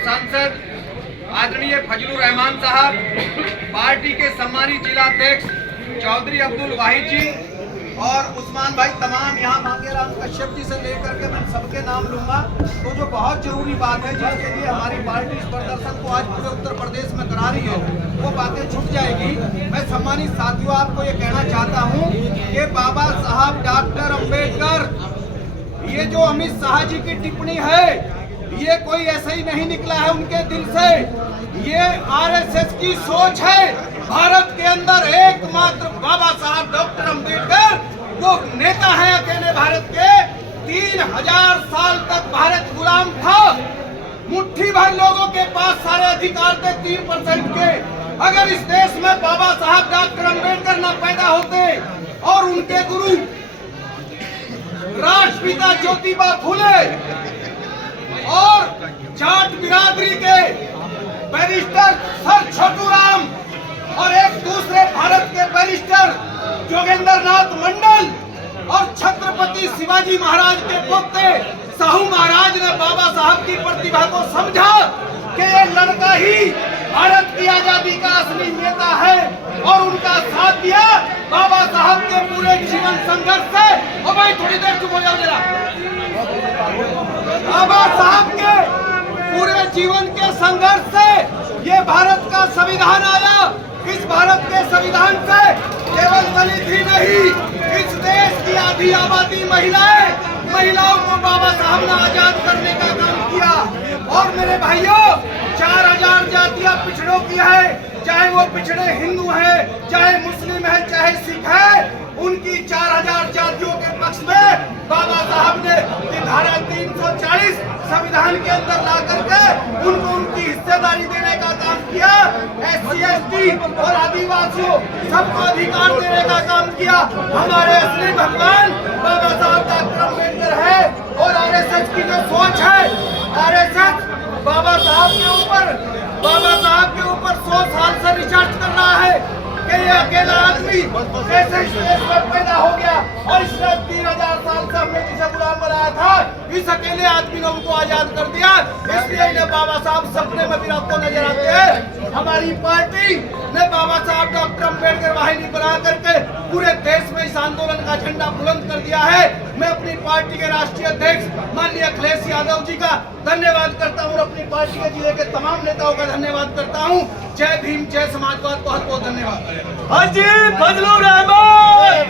सांसद आदरणीय फजलुर रहमान साहब, पार्टी के सम्मानित जिलाध्यक्ष चौधरी अब्दुल वाहिद जी और उस्मान भाई, तमाम यहाँ मांगेराम कश्यप जी से लेकर के मैं सबके नाम लूंगा। तो जो बहुत जरूरी बात है जिसके लिए हमारी पार्टी इस प्रदर्शन को आज पूरे उत्तर प्रदेश में करा रही है, वो बातें छूट जाएगी। मैं सम्मानित साथियों आपको ये कहना चाहता हूँ कि बाबा साहब डॉक्टर अम्बेडकर, ये जो अमित शाह जी की टिप्पणी है, ये कोई ऐसे ही नहीं निकला है उनके दिल से, ये आरएसएस की सोच है। भारत के अंदर एकमात्र बाबा साहब डॉक्टर अम्बेडकर वो नेता है अकेले भारत के। 3000 साल तक भारत गुलाम था, मुट्ठी भर लोगों के पास सारे अधिकार थे 3% के। अगर इस देश में बाबा साहब डॉक्टर अम्बेडकर न पैदा होते और उनके गुरु राष्ट्रपिता ज्योतिबा फूले और जाट बिरादरी के बैरिस्टर सर छोटूराम और एक दूसरे भारत के बैरिस्टर जोगेंद्र नाथ मंडल और छत्रपति शिवाजी महाराज के पोते साहू महाराज ने बाबा साहब की प्रतिभा को समझा कि ये लड़का ही भारत की आजादी का असली नेता है और उनका साथ दिया। बाबा साहब के पूरे जीवन संघर्ष से, और भाई थोड़ी देर चुप हो जाओ जरा, बाबा साहब के पूरे जीवन के संघर्ष से ये भारत का संविधान आया। इस भारत के संविधान से केवल दलित ही नहीं, इस देश की आधी आबादी महिलाओं को बाबा साहब ने आजाद करने का काम किया। और मेरे भाइयों, 4000 जातियां पिछड़ों की है, चाहे वो पिछड़े हिंदू हैं, चाहे मुस्लिम है, चाहे सिख है, उनकी 4000 जातियों के पक्ष में बाबा साहब ने धारा 340 संविधान के अंदर ला करके उनको उनकी हिस्सेदारी देने का काम किया। SC ST और आदिवासियों सबको अधिकार देने का काम किया। हमारे असली भगवान बाबा साहब डॉक्टर अम्बेडकर है। और आरएसएस की जो सोच है, आरएसएस बाबा साहब के ऊपर 100 साल से रिसर्च कर रहा है कि ये अकेला आदमी कैसे इस देश में पैदा हो गया और इसने 3000 साल से हमने जिसे गुलाम बनाया था, इस अकेले आदमी ने उनको आजाद कर दिया। इसलिए इन्हें बाबा साहब सपने में भी आपको नजर आते हैं। हमारी पार्टी ने बाबा साहब डॉक्टर अम्बेडकर वाहिनी बना करके पूरे देश में इस आंदोलन का झंडा बुलंद कर दिया है। मैं अपनी पार्टी के राष्ट्रीय अध्यक्ष माननीय अखिलेश यादव जी का धन्यवाद करता हूँ और अपनी पार्टी के जिले के तमाम नेताओं का धन्यवाद करता हूँ। जय भीम, जय समाजवाद, बहुत बहुत धन्यवाद। हाजी फजलुर रहमान।